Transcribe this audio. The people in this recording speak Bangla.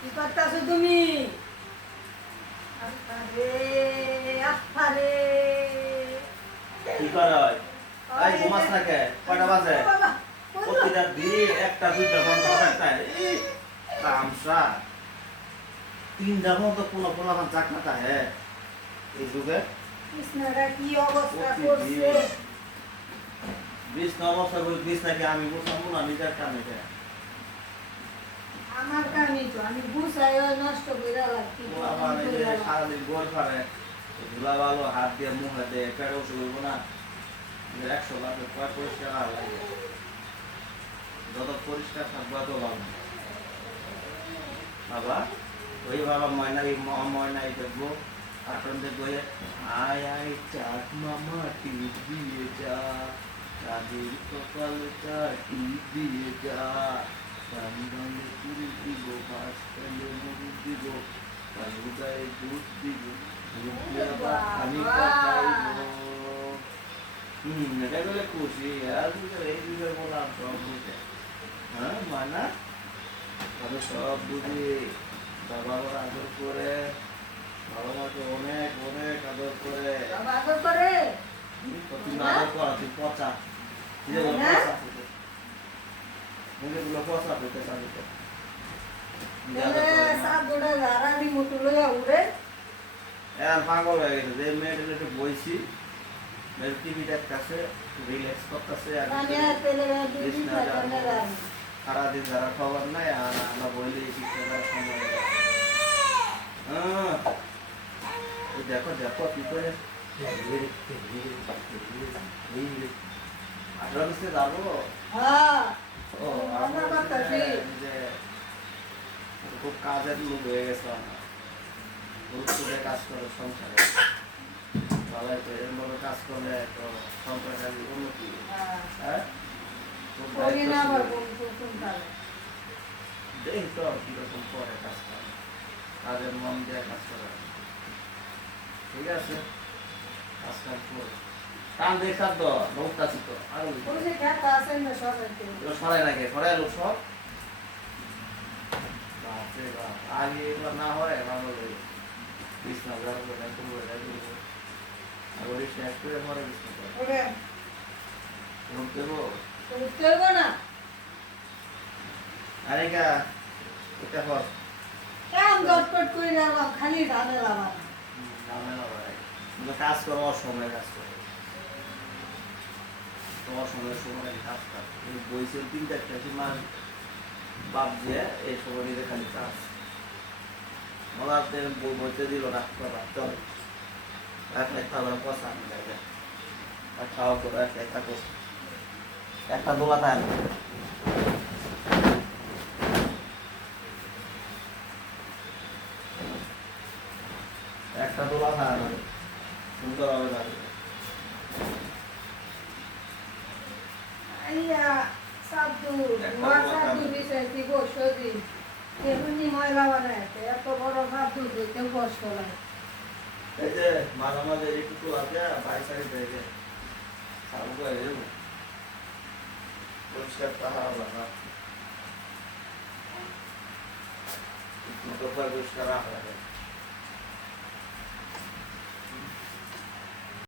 কি করতেছো তুমি? আরে আরে কি করয়? এই ঘুমাস না কে? কয়টা বাজে? প্রতিটা দিন একটা দুইটা ঘন্টা একটা তামসা 3টা ঘন্টা কোনো কোনো চাক না থাকে এই যুগে কৃষ্ণরা কি অবস্থা করছে? বিছনা অবস্থা করে বিছনাকে আমি বসলাম না নিজের কামে যায় আমার কামই তো আমি গুছাইও নষ্ট করে রাখি। আমার এই যে সারাদিন গোল ফারে ধুলা ভালো হাত দিয়ে মুখে দিয়ে পেটও শুরু না 100 বার কয় পরিষ্কার লাগে যত পরিষ্কার থাকবে তত ভালো বাবা ওই বাবা ময়নাই দেখবো এখন দেখবো আয় আয় চাঁদ মামা টিপ দিয়ে যা চাঁদের কপালটা টিপ দিয়ে যা গান গানে পুরি দিব মাছ খেলে মুড়ি দিব কালু গায়ে দুধ দিব দুধ দিয়ে আবার খালি খাইব এটা বলে খুশি আর এই বিষয়ে বললাম সব বুঝে হ্যাঁ মানা আমি সব বুঝি বাবা মার আদর করে বাবা মাকে অনেক অনেক আদর করে আদর করে তুমি আদর করা তুই পচা মুখেগুলো পচা হইতে চালিতে পাগল হয়ে গেছে যে মেয়েটা একটু বইছি টিভি দেখতেছে রিল্যাক্স করতেছে সারাদিন যারা খবর নাই আর আমরা বইলে সময় দেখো দেখো কি করে আঠারো যাবো খুব কাজের লোক হয়ে গেছে আমার গুরুত্ব দিয়ে কাজ করে সংসারে সবাই তো এরকম ভাবে কাজ করলে তো সংসারের উন্নতি হ্যাঁ দেখি তো কিরকম করে কাজ করে কাজের মন দিয়ে কাজ করে ঠিক আছে কাজ কাজ করে কাম দিয়ে খাদ্য লোকটা ছিল আর সরাই নাকি সরাই লোক সব আগে এবার না হয় ভালো লাগে বিছনা যার করে করবো আর ওই শেষ করে পরে বিছনা করে রুম দেবো না আরে কা এটা হল কাম দটপট করে রাখলাম খালি ধানে লাগাম কাজ করো অসময়ে কাজ করো তোমার সময় সময় কাজ কর বইছে 3-4টা মাস বাপ দিয়ে এই সময় নিতে খালি কাজ ওনাতে বইতে দিল না চল একটা পয়সা আমি যাবে খাওয়া করো একটা দোলা থাকে না একটা দোলা থাকে না সুন্দর হবে থাকবে সাধু বিষয়টি বসদি এমনি ময়লা বানায় এত বড় সাধু কেউ কষ্ট লাগে এই যে মাঝে মাঝে একটু আছে বাইসারি থেকে সাবু করে দেবো পরিষ্কার তাহারা লাগা পরিষ্কার রাখা